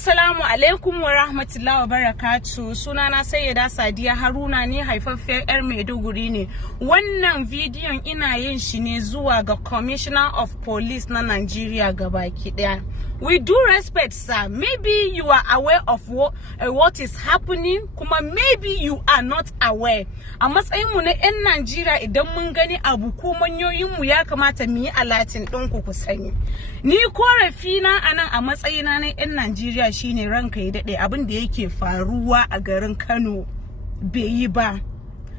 Assalamu alaikum wa rahmatullahi wa barakatuh. Sunana Sayyida Sadiya Haruna ne, haifaffiyar 'yar Maiduguri ne. Wannan bidiyon ina yin shi ne zuwa ga Commissioner of Police na Nigeria gabaki daya. With due respect, sir, maybe you are aware of what is happening, kuma maybe you are not aware. A matsayinmu na 'yan Najeriya idan mun gani abu ko manyoyinmu ya kamata mu yi alatin ɗinku ku sani. Ni korafina anan a matsayina na 'yan Najeriya shine ranka ya daɗe abin da yake faruwa a garin Kano bai yi ba.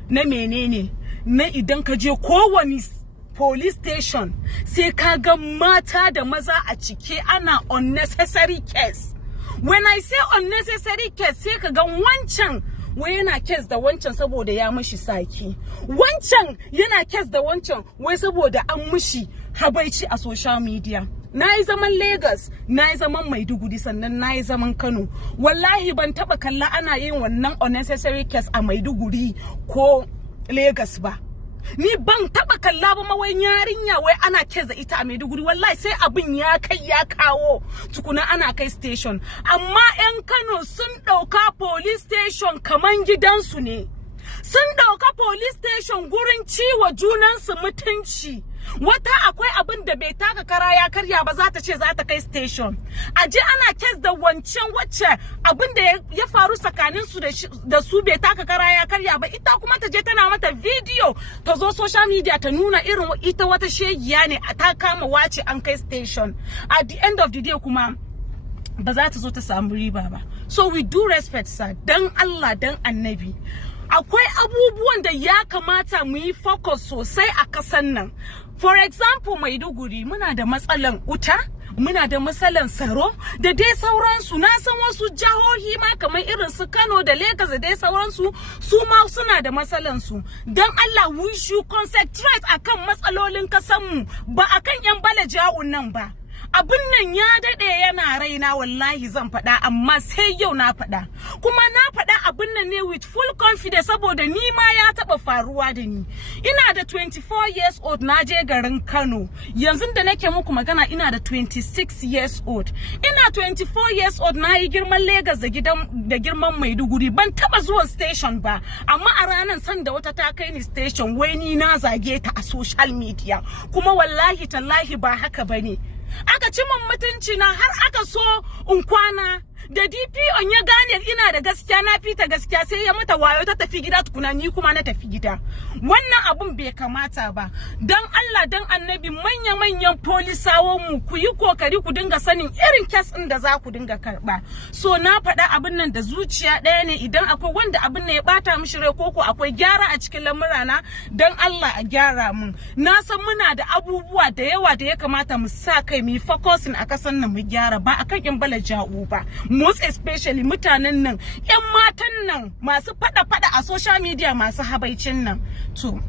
Na menene? Na idan ka je kowani police station sai ka ga mata da maza a cike ana unnecessary case. When I say unnecessary case, sai ka ga wancan wai yana case da wancan saboda ya mishi saki, wancan yana case da wancan wai saboda an mishi habaici a social media. Na yi zaman Lagos, na yi zaman Maiduguri, sannan na yi zaman Kano. Wallahi ban taba kalla ana yin wannan unnecessary case a Maiduguri ko Lagos ba. Ni ban taba kalla ba ma wai yarinya wai ana case da ita a Maiduguri. Wallahi sai abin ya kai ya kawo tukuna ana kai station. Amma 'yan Kano sun dauka police station kaman gidansu ne. Sun dauka police station gurin ciwo junansu mutunci. Wata akwai abin da bai taka kara ya karya ba za ta ce za ta kai station. Aje ana kes da wancan wacce abin da ya faru tsakanin su da su bai taka kara ya karya ba, ita kuma ta je tana mata video ta zo social media ta nuna irin ita wata shegiya ne ta kama wace an kai station. At the end of the day kuma ba za ta zo ta samu riba ba. So we do respect, sir, dan Allah dan Annabi. Akwai abubuwan da ya kamata mu yi focus sosai a kasan nan. For example, Maiduguri muna da matsalan wuta, muna da matsalan tsaro da dai sauransu. Na san wasu jihohi ma kamar irin su Kano da Lagos da dai sauransu su ma suna da matsalan su. Dan Allah, we should concentrate akan matsalolin kasanmu ba akan 'yan balaja'un nan ba. Abin nan ya dade yana raina, wallahi zan faɗa, amma sai yau na faɗa. Kuma na faɗa abin nan ne with full confidence saboda ni ma ya taɓa faruwa da ni. Ina da 24 years old, na je garin Kano. Yanzu da nake muku magana ina da 26 years old. Ina 24 years old, na yi girman Lagos da girman Maiduguri. Ban taɓa zuwa station ba, amma a ranar san da wata ta kai ni station wai ni na zage ta a social media. Kuma wallahi tallahi ba haka bane. Aka ci min mutunci na har aka so in kwana. Da DPO ya gane ina da gaskiya, na fita gaskiya, sai ya mata wayo ta tafi gida tukuna, ni kuma na tafi gida. Wannan abun bai kamata ba. Dan Allah dan Annabi, manyan polisawan mu ku yi kokari ku dinga sanin irin case din da za ku dinga karba. So na faɗa abin nan da zuciya ɗaya ne. Idan akwai wanda abin nan ya bata mishi rai ko akwai gyara a cikin lamurana, dan Allah a gyara mun. Na san muna da abubuwa da yawa da ya kamata mu sa kai mu focusing a kasan nan mu gyara, ba akan yan balaja'u ba. Most especially mutanen nan, 'yan matan nan masu fada a social media, masu habaicin nan. To